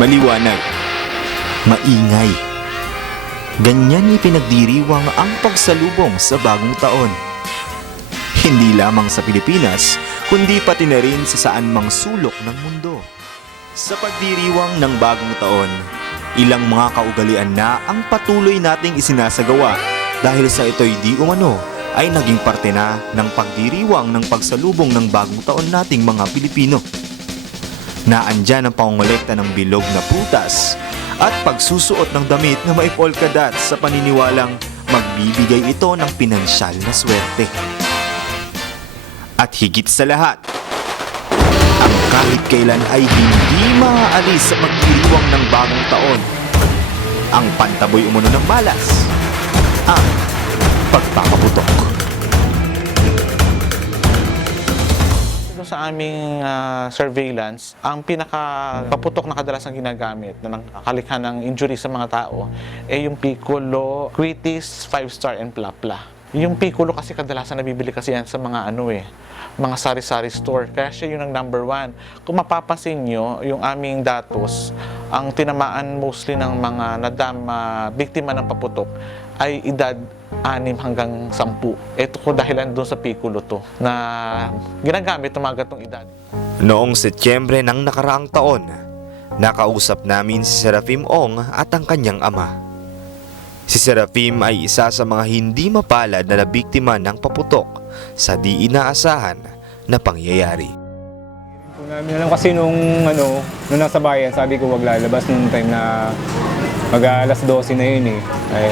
maliwanag, maingay. Ganyan ipinagdiriwang ang pagsalubong sa bagong taon. Hindi lamang sa Pilipinas, kundi pati na rin sa saan mang sulok ng mundo. Sa pagdiriwang ng bagong taon, ilang mga kaugalian na ang patuloy nating isinasagawa dahil sa ito'y di umano ay naging parte na ng pagdiriwang ng pagsalubong ng bagong taon nating mga Pilipino. Naandyan ang pangongolekta ng bilog na prutas at pagsusuot ng damit na may polka dots sa paniniwalang magbibigay ito ng pinansyal na swerte. At higit sa lahat, ang kahit kailan ay hindi maaalis sa pagdiriwang ng bagong taon, ang pantaboy umuno ng malas, ang pagpapaputok. Sa aming surveillance, ang pinaka-paputok na kadalasang ginagamit na nakalikha ng injury sa mga tao ay yung Piccolo, Critis, 5-star, and Plapla. Yung Piccolo kasi kadalasan nabibili kasi yan sa mga mga sari-sari store. Kaya siya yung number 1. Kung mapapansin nyo, yung aming datos, ang tinamaan mostly ng mga biktima ng paputok ay edad 6 hanggang 10. Ito ko dahilan doon sa Piccolo to na ginagamit ng mga gatong edad. Noong Setyembre ng nakaraang taon, nakausap namin si Serafim Ong at ang kanyang ama. Si Serafim ay isa sa mga hindi mapalad na nabiktima ng paputok sa di inaasahan na pangyayari. Kung namin alam kasi nung nasa bayan, sabi ko wag lalabas nung time na mag-alas 12 na yun eh. Ay,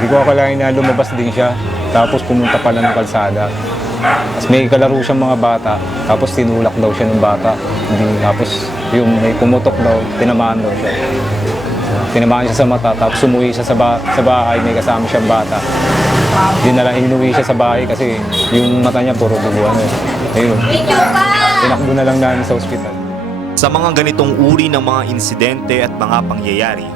hindi ko akalain na lumabas din siya. Tapos pumunta pala ng kalsada. Tapos may kalaro siyang mga bata. Tapos tinulak daw siya ng bata. Tapos yung may pumutok daw, tinamaan daw siya. Tinamaan siya sa mata. Tapos sumuwi siya sa bahay, may kasama siyang bata. Inuwi siya sa bahay kasi yung mata niya puro duguan eh. Ayun. Tinakbo na lang namin sa ospital. Sa mga ganitong uri ng mga insidente at mga pangyayari,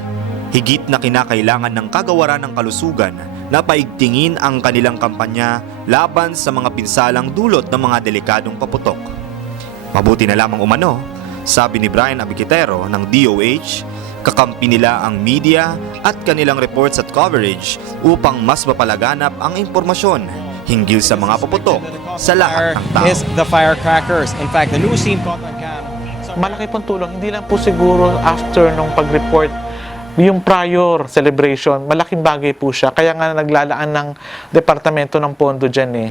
higit na kinakailangan ng kagawaran ng kalusugan na paigtingin ang kanilang kampanya laban sa mga pinsalang dulot ng mga delikadong paputok. Mabuti na lamang umano, sabi ni Brian Abikitero ng DOH, kakampi nila ang media at kanilang reports at coverage upang mas mapalaganap ang impormasyon hinggil sa mga paputok sa lahat ng tao. Is the firecrackers. In fact, the news team caught on cam. Malaki pong tulong, hindi lang po siguro after nung pag-report, yung prior celebration, malaking bagay po siya. Kaya nga naglalaan ng departamento ng pondo dyan eh.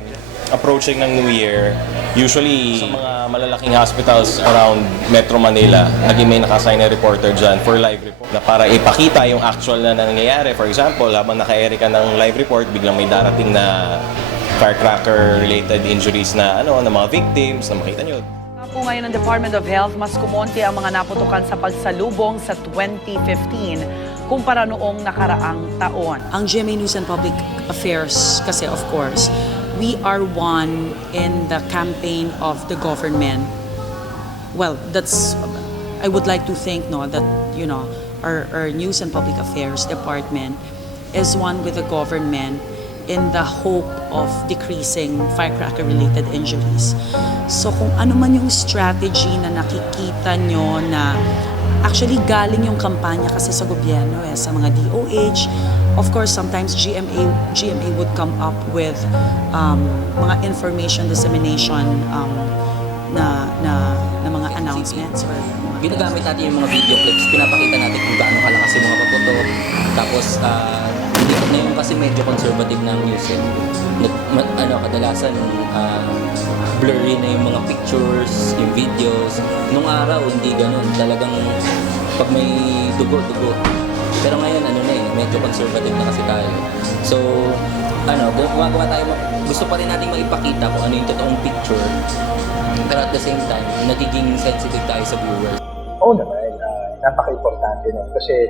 Approaching ng New Year, usually sa mga malalaking hospitals around Metro Manila, may naka-assign na reporter dyan for live report na para ipakita yung actual na nangyayari. For example, habang naka-air ka ng live report, biglang may darating na firecracker-related injuries na ng mga victims na makita nyo. Po ngayon ng Department of Health, mas kumonti ang mga naputukan sa pagsalubong sa 2015 kumpara noong nakaraang taon. Ang GMA News and Public Affairs kasi, of course, we are one in the campaign of the government. Well, I would like to think that our News and Public Affairs Department is one with the government in the hope of decreasing firecracker-related injuries. So kung ano man yung strategy na nakikita nyo na actually galing yung kampanya kasi sa gobyerno, sa mga DOH, of course sometimes GMA would come up with mga information dissemination na mga announcements or ginagamit natin yung mga video clips, pinapakita natin kung gaano kalakas yung mga paputok. Tapos, ngayon kasi medyo conservative na ang news eh. Kadalasan, blurry na yung mga pictures, yung videos. Nung araw, hindi ganun. Talagang pag may dugo. Pero ngayon, medyo conservative na kasi tayo. So, gumagawa tayo, gusto pa rin natin maipakita kung ano yung totoong picture. Pero at the same time, nagiging sensitive tayo sa viewers. Oo naman, napaka-importante no? Kasi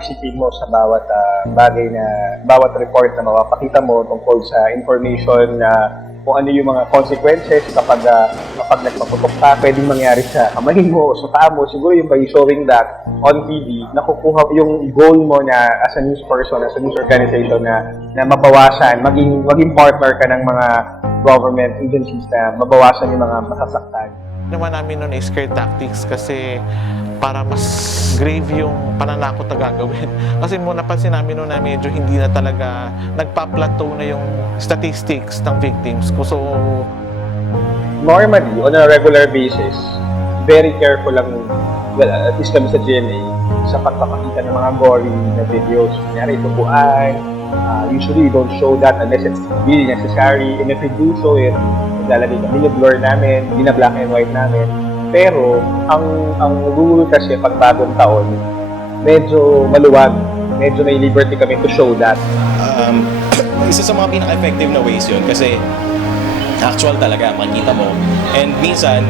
isipin mo sa bawat bagay bawat report na mapapakita mo tungkol sa information na kung ano yung mga consequences kapag nagpaputok ka, pwedeng mangyari sa kamay mo, sa paa mo. Siguro yung by showing that on TV, nakukuha yung goal mo na as a news person, as a news organization na mabawasan, maging partner ka ng mga government agencies na mabawasan yung mga masasaktan. Naman namin noon is scare tactics kasi para mas grave yung pananakot na gagawin. Kasi muna napansin namin noon na medyo hindi na talaga nagpa-plateau na yung statistics ng victims ko. So, Normally, on a regular basis, very careful lang, well, at least kami sa GMA, sa pagpapakita ng mga gory na videos. Kunyari, tubuan, usually we don't show that unless it's really necessary. And if we do show it, lalagay kami yung blur namin, bina-black and white namin. Pero, ang rule kasi pag bagong taon, medyo maluwag, medyo may liberty kami to show that. Isa sa mga pinaka-effective na ways yun kasi actual talaga, makikita mo. And minsan,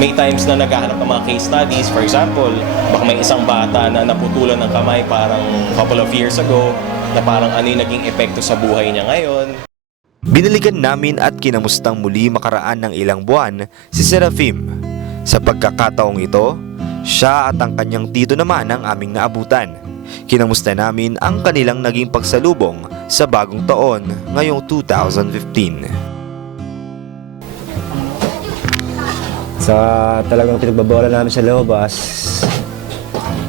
may times na naghahanap ng mga case studies. For example, baka may isang bata na naputulan ng kamay parang couple of years ago, na parang ano yung naging epekto sa buhay niya ngayon. Binalikan namin at kinamustang muli makaraan ng ilang buwan si Seraphim. Sa pagkakataong ito, siya at ang kanyang tito naman ang aming naabutan. Kinamusta namin ang kanilang naging pagsalubong sa bagong taon ngayong 2015. Sa talagang pinagbabawalan namin sa lobas,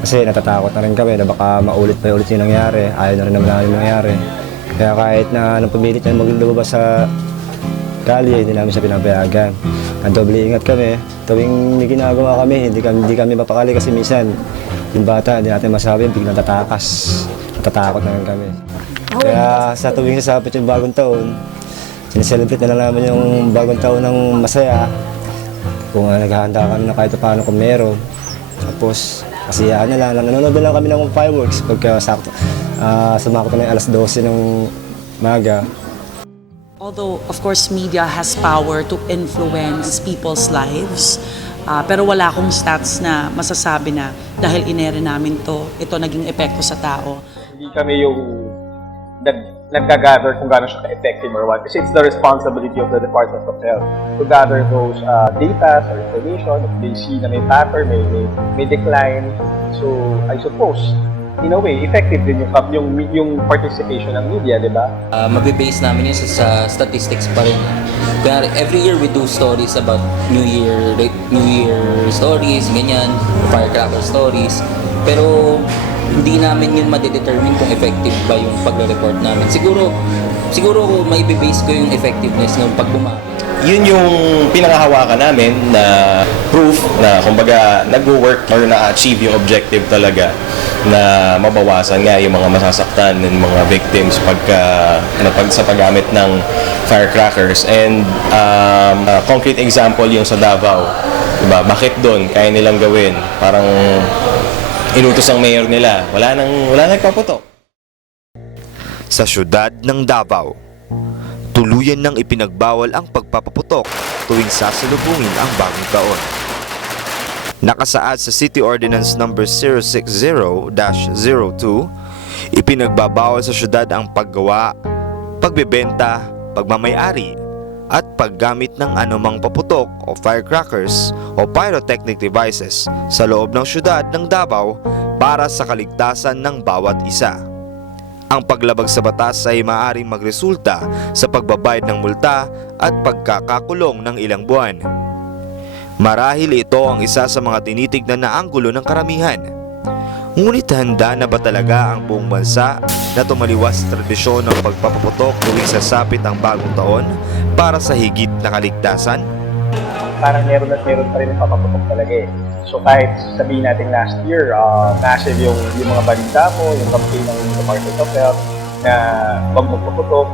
kasi natatakot na rin kami na baka maulit pa ulit yung nangyari. Ayaw na rin naman namin nangyari. Kaya kahit na anong pamilit niya maglulubas sa kalye, hindi namin siya pinapayagan. Ang doble ingat kami. Tuwing may ginagawa kami, hindi kami mapakali kasi minsan yung bata, hindi natin masabi, biglang tatakas. Natatakot na rin kami. Kaya sa tuwing sasapit yung bagong taon, sineselebrate na lang namin yung bagong taon ng masaya. Kung naghahanda kami na kahit paano kung meron. Tapos, kasiyahan na lang. Nanonood na lang kami ng fireworks pagka sakto. Sumakot na yung alas 12 ng maga. Although, of course, media has power to influence people's lives, pero wala akong stats na masasabi na dahil inere namin ito naging epekto sa tao. Hindi kami yung nag-gather kung gano'n siya ka-effective or what. Kasi it's the responsibility of the Department of Health to gather those data or information. If they see na may pattern, may decline. So, I suppose, in a way, effective din yung participation ng media, di ba? Mabe-base namin yun sa statistics pa rin. Kaya every year we do stories about New Year stories, ganyan, firecracker stories. Pero hindi namin yun madedetermine kung effective ba yung pagre-report namin. Siguro may base ko yung effectiveness ng pagbumami. Yun yung pinangahawakan namin na proof na kumbaga nag-work or na-achieve yung objective talaga na mabawasan nga yung mga masasaktan ng mga victims sa paggamit ng firecrackers. And concrete example yung sa Davao. Diba? Bakit doon? Kaya nilang gawin. Parang inutos ang mayor nila. Wala nagpaputok. Sa syudad ng Davao, tuluyan nang ipinagbawal ang pagpapaputok tuwing sasalubungin ang bagong taon. Nakasaad sa City Ordinance No. 060-02, ipinagbabawal sa syudad ang paggawa, pagbebenta, pagmamayari, at paggamit ng anumang paputok o firecrackers o pyrotechnic devices sa loob ng syudad ng Davao para sa kaligtasan ng bawat isa. Ang paglabag sa batas ay maaaring magresulta sa pagbabayad ng multa at pagkakakulong ng ilang buwan. Marahil ito ang isa sa mga tinitignan na anggulo ng karamihan. Ngunit handa na ba talaga ang buong bansa na tumaliwas sa tradisyon ng pagpapaputok tuwing sasapit ang bagong taon para sa higit na kaligtasan? Parang meron pa rin yung papaputok talaga eh. So kahit sabihin natin last year, massive yung mga balita mo, yung campaign ng Department of Health na wag magpaputok,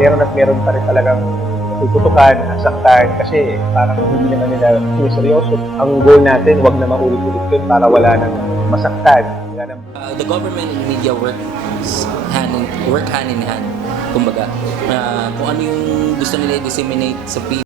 meron pa rin talagang tututukan, nasaktan, kasi parang hindi naman nila seryoso. Ang goal natin, wag na maulit-ulit yun para wala nang masaktan. The government and media work hand in hand. Kumbaga, kung ano yung gusto nila i-disseminate sa people,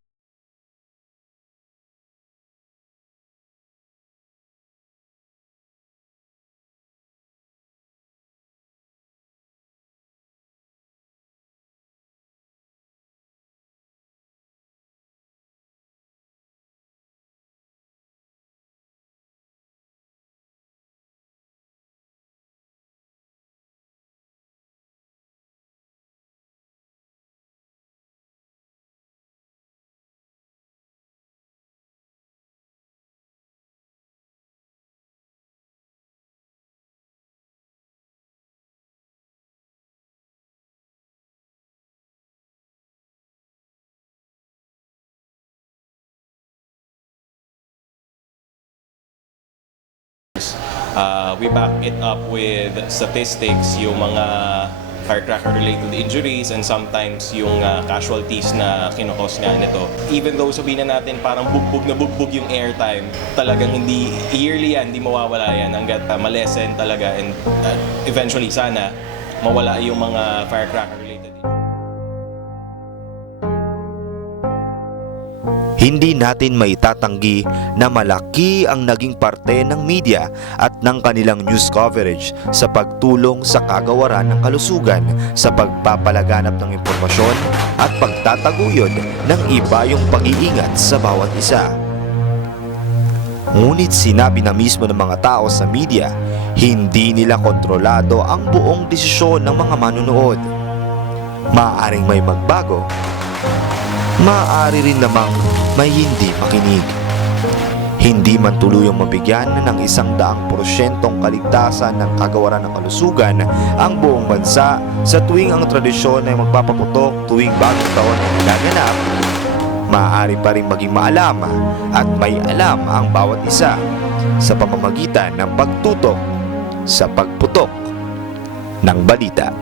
We back it up with statistics, yung mga firecracker-related injuries and sometimes yung casualties na kinukos nga nito. Even though sabihin na natin parang bugbog yung airtime, talagang hindi yearly yan, hindi mawawala yan hanggat malesen talaga and eventually sana mawala yung mga firecracker-related injuries. Hindi natin maitatanggi na malaki ang naging parte ng media at ng kanilang news coverage sa pagtulong sa kagawaran ng kalusugan sa pagpapalaganap ng impormasyon at pagtataguyod ng iba yung pag-iingat sa bawat isa. Ngunit sinabi na mismo ng mga tao sa media, hindi nila kontrolado ang buong desisyon ng mga manunood. Maaaring may magbago, maaari rin namang may hindi makinig. Hindi man tuluyang mabigyan ng 100% kaligtasan ng kagawaran ng kalusugan ang buong bansa sa tuwing ang tradisyon ay magpapaputok tuwing bagong taon ay nagaganap, maaari pa rin maging maalam at may alam ang bawat isa sa pamamagitan ng pagtutok sa pagputok ng balita.